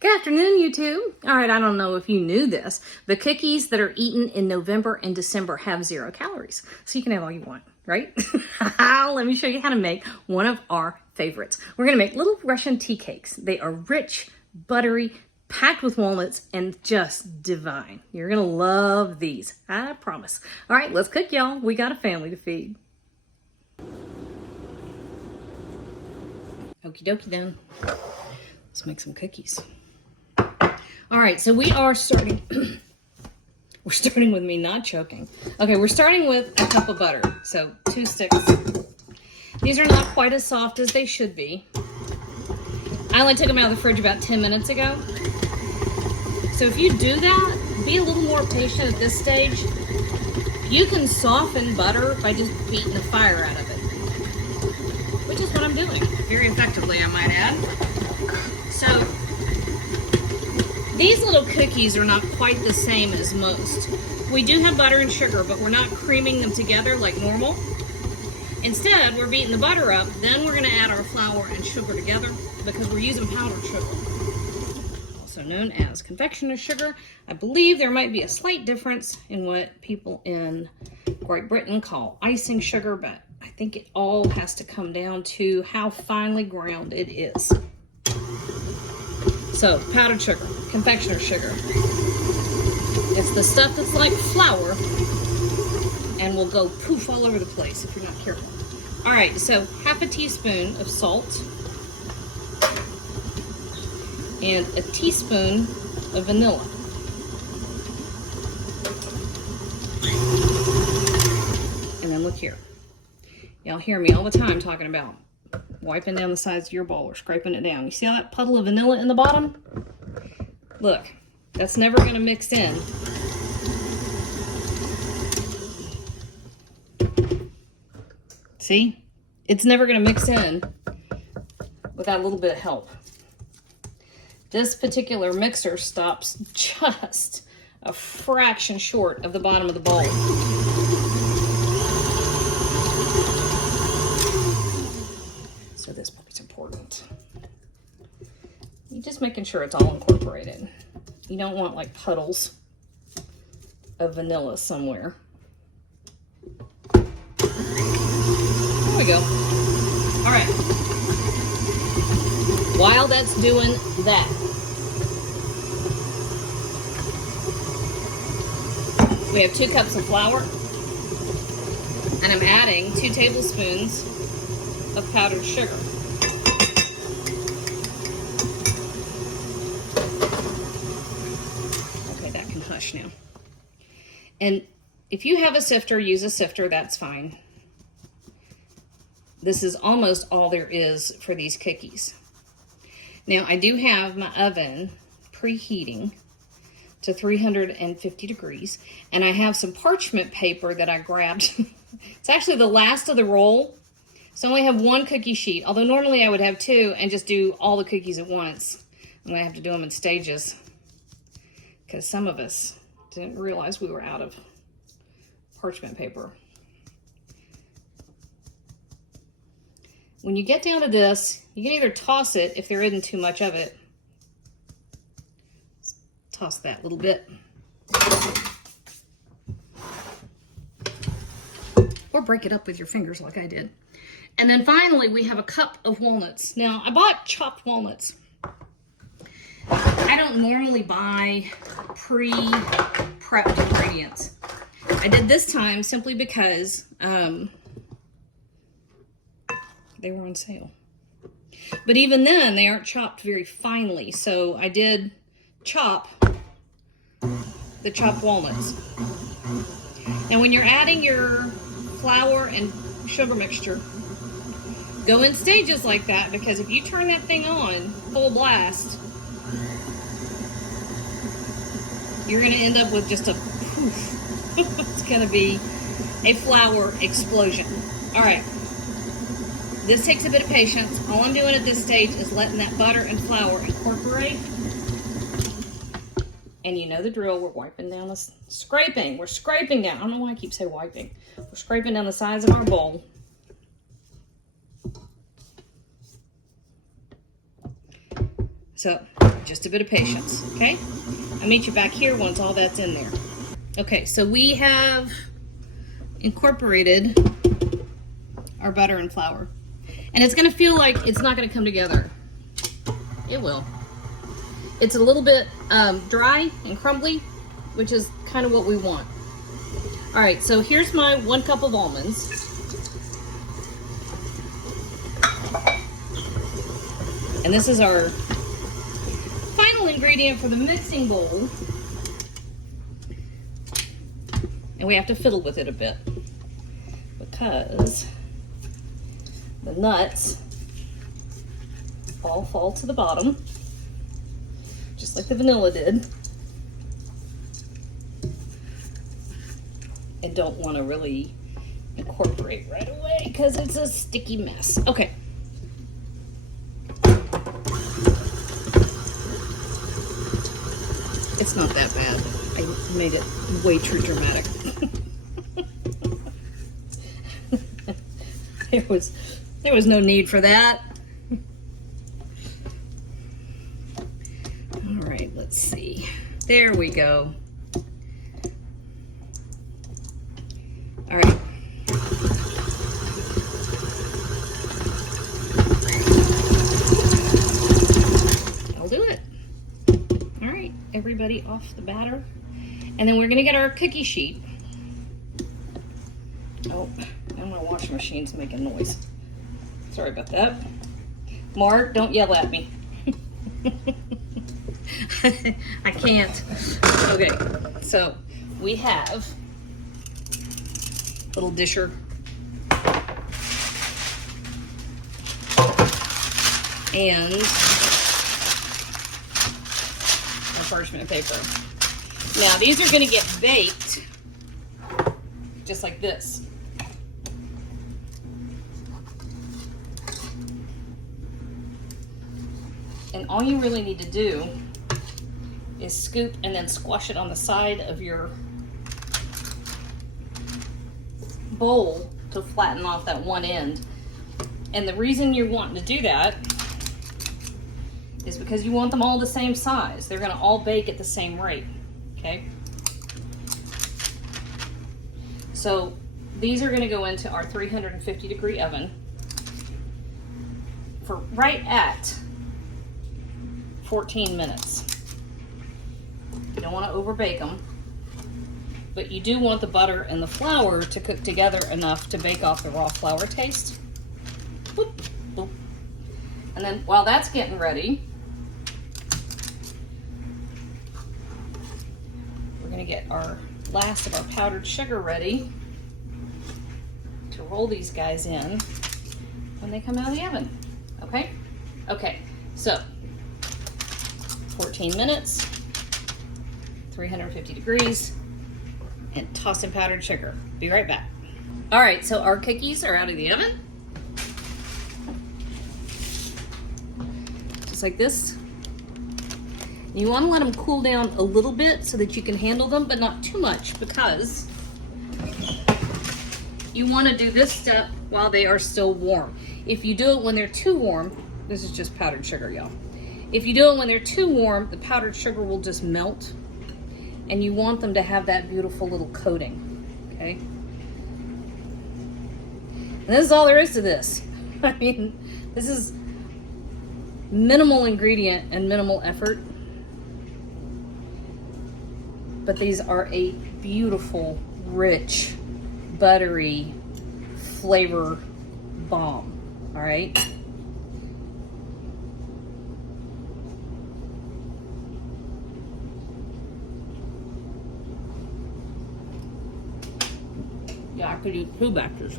Good afternoon, YouTube. All right, I don't know if you knew this, but cookies that are eaten in November and December have 0 calories. So you can have all you want, right? Let me show you how to make one of our favorites. We're gonna make little Russian tea cakes. They are rich, buttery, packed with walnuts, and just divine. You're gonna love these, I promise. All right, let's cook, y'all. We got a family to feed. Okie dokie then. Let's make some cookies. All right, so we are starting, we're starting with me not choking. Okay, we're starting with a cup of butter. So 2 sticks. These are not quite as soft as they should be. I only took them out of the fridge about 10 minutes ago. So if you do that, be a little more patient at this stage. You can soften butter by just beating the fire out of it, which is what I'm doing. Very effectively, I might add. So these little cookies are not quite the same as most. We do have butter and sugar, but we're not creaming them together like normal. Instead, we're beating the butter up, then we're gonna add our flour and sugar together because we're using powdered sugar, also known as confectioner's sugar. I believe there might be a slight difference in what people in Great Britain call icing sugar, but I think it all has to come down to how finely ground it is. So, powdered sugar, confectioner's sugar. It's the stuff that's like flour and will go poof all over the place if you're not careful. All right, so half a teaspoon of salt and a teaspoon of vanilla. And then look here. Y'all hear me all the time talking about wiping down the sides of your bowl or scraping it down. You see all that puddle of vanilla in the bottom? Look, that's never gonna mix in. See? It's never gonna mix in without a little bit of help. This particular mixer stops just a fraction short of the bottom of the bowl. So this part's important. You're just making sure it's all incorporated. You don't want like puddles of vanilla somewhere. There we go. All right. While that's doing that, we have 2 cups of flour, and I'm adding 2 tablespoons of powdered sugar. Okay, that can hush now. And if you have a sifter, use a sifter, that's fine. This is almost all there is for these cookies. Now, I do have my oven preheating to 350 degrees, and I have some parchment paper that I grabbed. It's actually the last of the roll. So I only have 1 cookie sheet, although normally I would have 2 and just do all the cookies at once. I'm gonna have to do them in stages because some of us didn't realize we were out of parchment paper. When you get down to this, you can either toss it if there isn't too much of it. Toss that a little bit. Or break it up with your fingers like I did. And then finally, we have a cup of walnuts. Now, I bought chopped walnuts. I don't normally buy pre-prepped ingredients. I did this time simply because they were on sale. But even then, they aren't chopped very finely. So I did chop the chopped walnuts. And when you're adding your flour and sugar mixture, go in stages like that, because if you turn that thing on full blast, you're gonna end up with just a poof. It's gonna be a flour explosion. All right, this takes a bit of patience. All I'm doing at this stage is letting that butter and flour incorporate. And you know the drill, we're wiping down the, scraping. We're scraping down, I don't know why I keep saying wiping. We're scraping down the sides of our bowl. So just a bit of patience, okay? I'll meet you back here once all that's in there. Okay, so we have incorporated our butter and flour. And it's gonna feel like it's not gonna come together. It will. It's a little bit dry and crumbly, which is kind of what we want. All right, so here's my 1 cup of almonds. And this is our final ingredient for the mixing bowl. And we have to fiddle with it a bit because the nuts all fall to the bottom, just like the vanilla did. And don't want to really incorporate right away because it's a sticky mess. Okay. It's not that bad. I made it way too dramatic. There was no need for that. All right, let's see. There we go. All right. I'll do it. All right, everybody off the batter. And then we're gonna get our cookie sheet. Oh, and my washing machine's making noise. Sorry about that. Mark, don't yell at me. I can't. Okay, so we have a little disher. And our parchment paper. Now these are gonna get baked just like this. And all you really need to do is scoop and then squash it on the side of your bowl to flatten off that one end. And the reason you're wanting to do that is because you want them all the same size. They're gonna all bake at the same rate, okay? So these are gonna go into our 350-degree oven for right at 14 minutes. You don't want to overbake them, but you do want the butter and the flour to cook together enough to bake off the raw flour taste. Boop, boop. And then while that's getting ready, we're going to get our last of our powdered sugar ready to roll these guys in when they come out of the oven. Okay? Okay, so 14 minutes, 350 degrees, and toss in powdered sugar. Be right back. All right, so our cookies are out of the oven. Just like this. You want to let them cool down a little bit so that you can handle them, but not too much, because you want to do this step while they are still warm. If you do it when they're too warm, this is just powdered sugar, y'all. If you do it when they're too warm, the powdered sugar will just melt, and you want them to have that beautiful little coating, okay? And this is all there is to this. I mean, this is minimal ingredient and minimal effort, but these are a beautiful, rich, buttery flavor bomb, all right? Yeah, I could eat 2 batches.